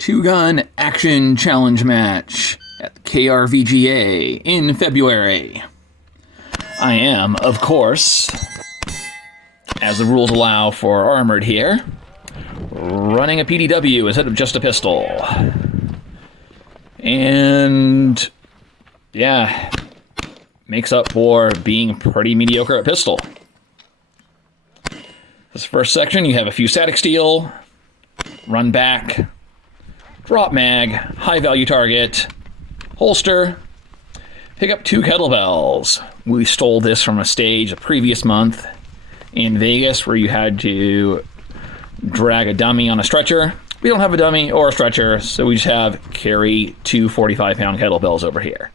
2-gun action challenge match at the KRVGA in February. I am, of course, as the rules allow for armored here, running a PDW instead of just a pistol. And yeah, makes up for being pretty mediocre at pistol. This first section, you have a few static steel, run back, drop mag, high value target, holster, pick up 2 kettlebells. We stole this from a stage the previous month in Vegas where you had to drag a dummy on a stretcher. We don't have a dummy or a stretcher, so we just carry 2 45-pound kettlebells over here.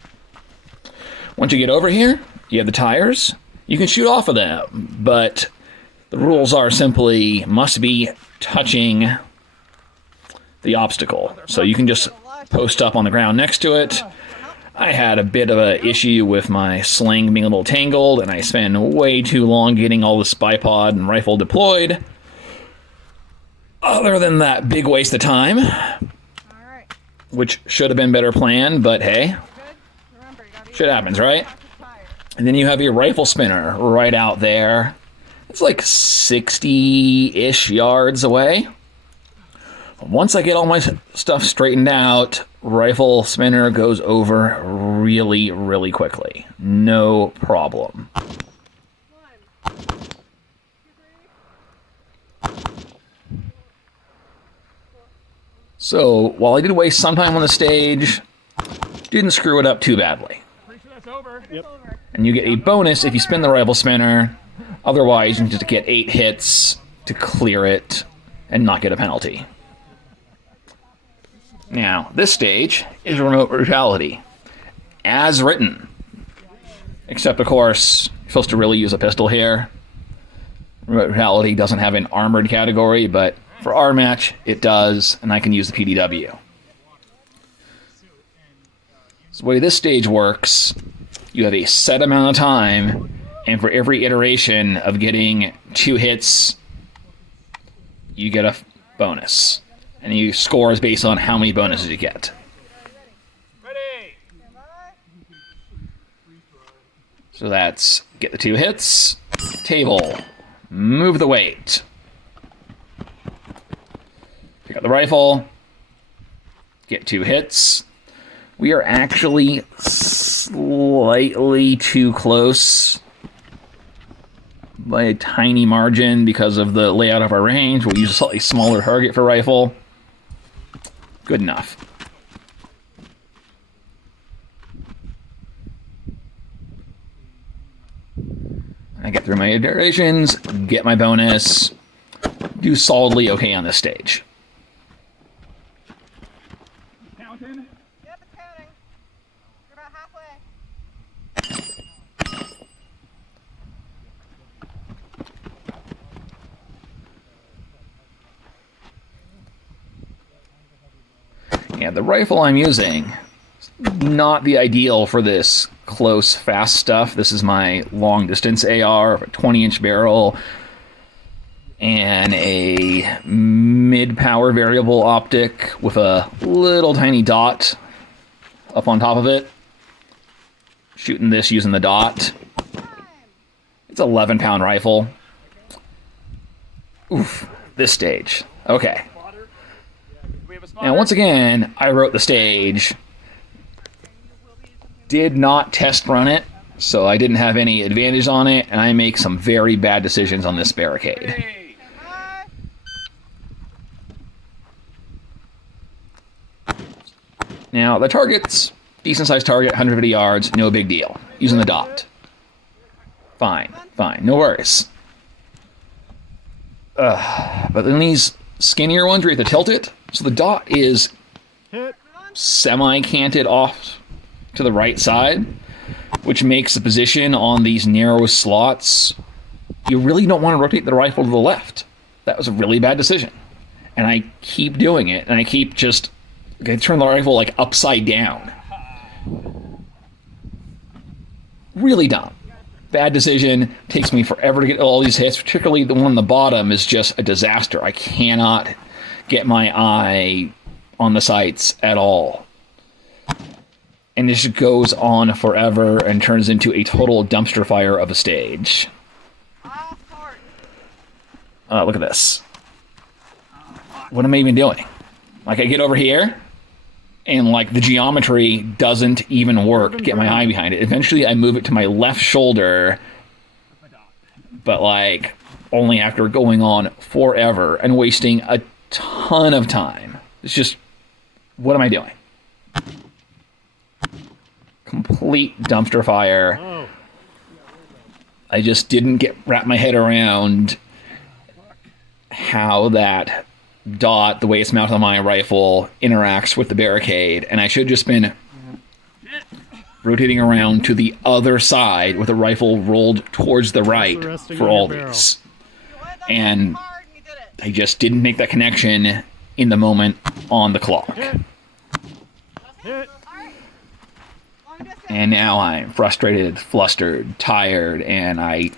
Once you get over here, you have the tires. You can shoot off of them, but the rules are simply must be touching the obstacle. So you can just post up on the ground next to it. I had a bit of an issue with my sling being a little tangled, and I spent way too long getting all this bipod and rifle deployed. Other than that big waste of time, which should have been better planned, but hey, shit happens, right? And then you have your rifle spinner right out there. It's like 60-ish yards away. Once I get all my stuff straightened out, rifle spinner goes over really, really quickly. No problem. So, while I did waste some time on the stage, didn't screw it up too badly. Pretty sure that's over. Yep. And you get a bonus if you spin the rifle spinner. Otherwise, you can just get 8 hits to clear it and not get a penalty. Now, this stage is remote brutality, as written. Except, of course, you're supposed to really use a pistol here. Remote brutality doesn't have an armored category, but for our match, it does, and I can use the PDW. So the way this stage works, you have a set amount of time, and for every iteration of getting 2 hits, you get a bonus. And you score is based on how many bonuses you get. Ready. So that's get the 2 hits, table, move the weight, pick up the rifle, get 2 hits. We are actually slightly too close by a tiny margin because of the layout of our range. We'll use a slightly smaller target for rifle. Good enough. I get through my iterations, get my bonus, do solidly okay on this stage. Counting. Yep, it's counting. You're about halfway. Yeah, the rifle I'm using is not the ideal for this close, fast stuff. This is my long-distance AR, a 20-inch barrel, and a mid-power variable optic with a little tiny dot up on top of it. Shooting this using the dot. It's an 11-pound rifle. Oof, this stage. Okay. Now, once again, I wrote the stage, did not test run it, so I didn't have any advantage on it, and I make some very bad decisions on this barricade. Ready. Now, the target's decent-sized target, 150 yards, no big deal. Using the dot. Fine, no worries. But then these skinnier ones where you have to tilt it, so the dot is semi-canted off to the right side, which makes the position on these narrow slots, you really don't want to rotate the rifle to the left. That was a really bad decision. And I keep doing it, and I keep just, I turn the rifle like upside down. Really dumb. Bad decision. Takes me forever to get all these hits, particularly the one on the bottom is just a disaster. I cannot get my eye on the sights at all. And it just goes on forever and turns into a total dumpster fire of a stage. Look at this. What am I even doing? Like, I get over here, and, like, the geometry doesn't even work to get my eye behind it. Eventually, I move it to my left shoulder, but, like, only after going on forever and wasting a ton of time. It's just, what am I doing? Complete dumpster fire. I just didn't wrap my head around how that dot, the way it's mounted on my rifle, interacts with the barricade, and I should have just been rotating around to the other side with the rifle rolled towards the right for all these. And I just didn't make that connection in the moment on the clock. And now I'm frustrated, flustered, tired, and I,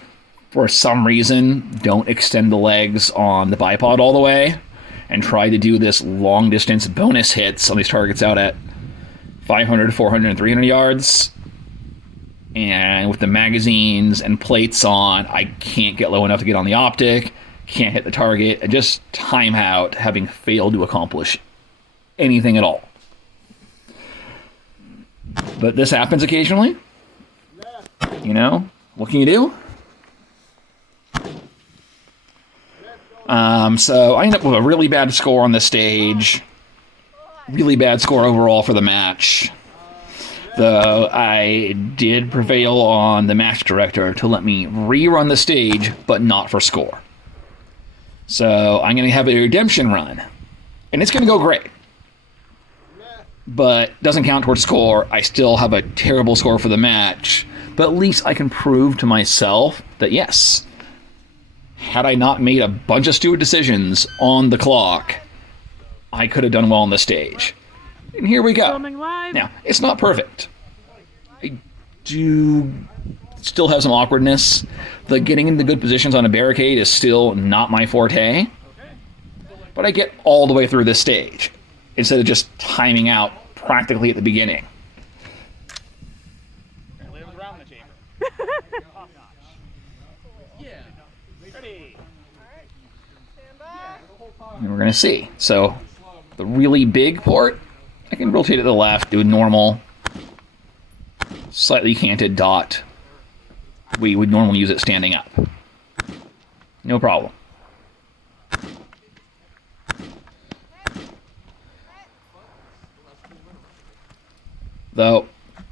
for some reason, don't extend the legs on the bipod all the way and try to do this long-distance bonus hits on these targets out at 500, 400, and 300 yards. And with the magazines and plates on, I can't get low enough to get on the optic, can't hit the target, and just time out, having failed to accomplish anything at all. But this happens occasionally. You know, what can you do? So I end up with a really bad score on this stage. Really bad score overall for the match. Though I did prevail on the match director to let me rerun the stage, but not for score. So I'm going to have a redemption run. And it's going to go great. But doesn't count towards score. I still have a terrible score for the match. But at least I can prove to myself that yes, had I not made a bunch of stupid decisions on the clock, I could have done well on the stage. And here we go. Now, it's not perfect. I do still have some awkwardness. The getting into good positions on a barricade is still not my forte. But I get all the way through this stage, instead of just timing out practically at the beginning. And we're going to see. So, the really big port, I can rotate it to the left, do a normal, slightly canted dot. We would normally use it standing up. No problem. Though,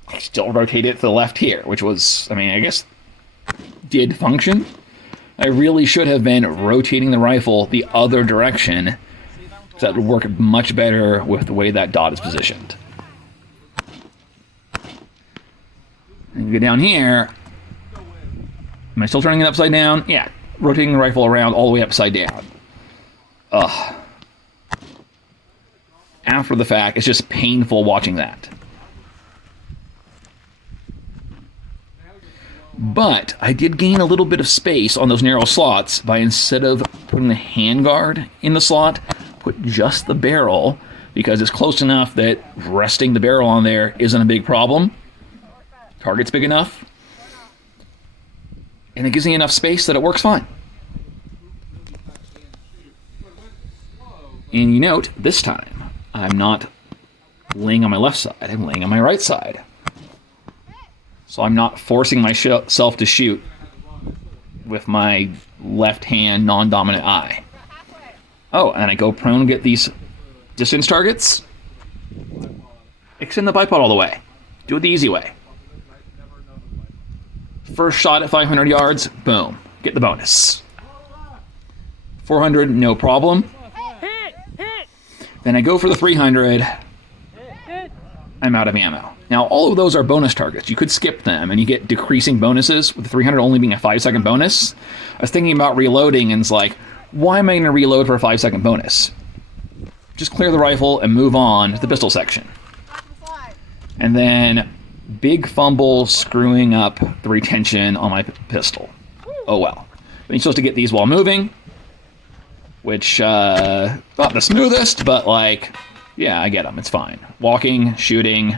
I still rotate it to the left here, which was, I mean, I guess, did function. I really should have been rotating the rifle the other direction, because that would work much better with the way that dot is positioned. And go down here. Am I still turning it upside down? Yeah, rotating the rifle around all the way upside down. Ugh. After the fact, it's just painful watching that. But I did gain a little bit of space on those narrow slots by, instead of putting the handguard in the slot, put just the barrel, because it's close enough that resting the barrel on there isn't a big problem. Target's big enough. And it gives me enough space that it works fine. And you note, this time, I'm not laying on my left side, I'm laying on my right side. So I'm not forcing myself to shoot with my left hand non-dominant eye. Oh, and I go prone and get these distance targets. Extend the bipod all the way. Do it the easy way. First shot at 500 yards, boom. Get the bonus. 400, no problem. Then I go for the 300. I'm out of ammo. Now, all of those are bonus targets. You could skip them, and you get decreasing bonuses, with the 300 only being a 5-second bonus. I was thinking about reloading, and it's like, why am I going to reload for a 5-second bonus? Just clear the rifle and move on to the pistol section. And then, big fumble screwing up the retention on my pistol. Oh well. But you're supposed to get these while moving, which, not the smoothest, but, like, Yeah, I get them. It's fine. Walking, shooting.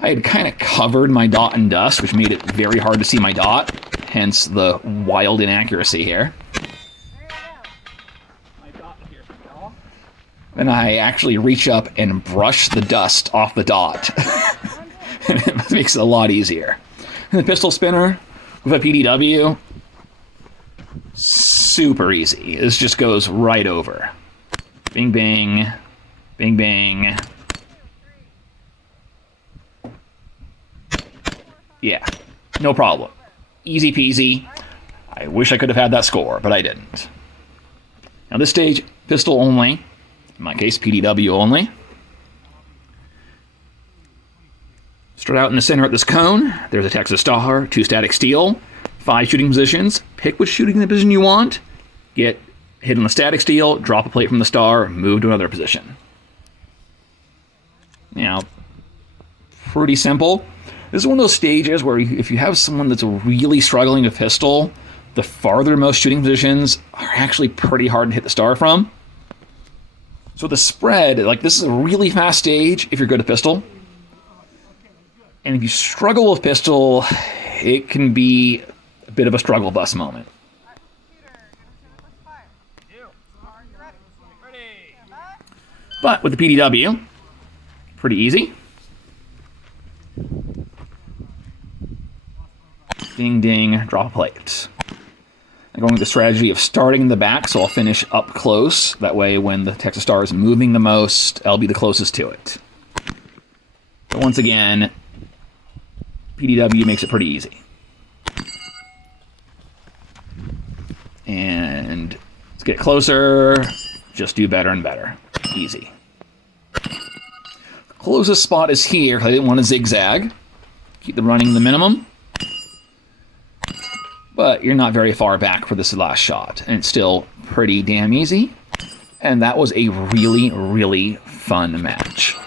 I had kind of covered my dot in dust, which made it very hard to see my dot. Hence the wild inaccuracy here. Then I actually reach up and brush the dust off the dot. And it makes it a lot easier. And the pistol spinner with a PDW, super easy. This just goes right over. Bing, bing. Bing, bing. Yeah, no problem. Easy peasy. I wish I could have had that score, but I didn't. Now this stage, pistol only. In my case, PDW only. Start out in the center at this cone. There's a Texas Star, 2 static steel, 5 shooting positions. Pick which shooting position you want. Get hit on the static steel, drop a plate from the star, move to another position. Now, pretty simple. This is one of those stages where if you have someone that's really struggling with pistol, the farthermost shooting positions are actually pretty hard to hit the star from. So the spread, like this is a really fast stage if you're good at pistol. And if you struggle with pistol, it can be a bit of a struggle bus moment. But with the PDW, pretty easy. Ding, ding, drop a plate. I'm going with the strategy of starting in the back, so I'll finish up close. That way, when the Texas Star is moving the most, I'll be the closest to it. But once again, PDW makes it pretty easy. And let's get closer. Just do better and better. Easy. The closest spot is here, because I didn't want to zigzag. Keep the running the minimum. But you're not very far back for this last shot. And it's still pretty damn easy. And that was a really, really fun match.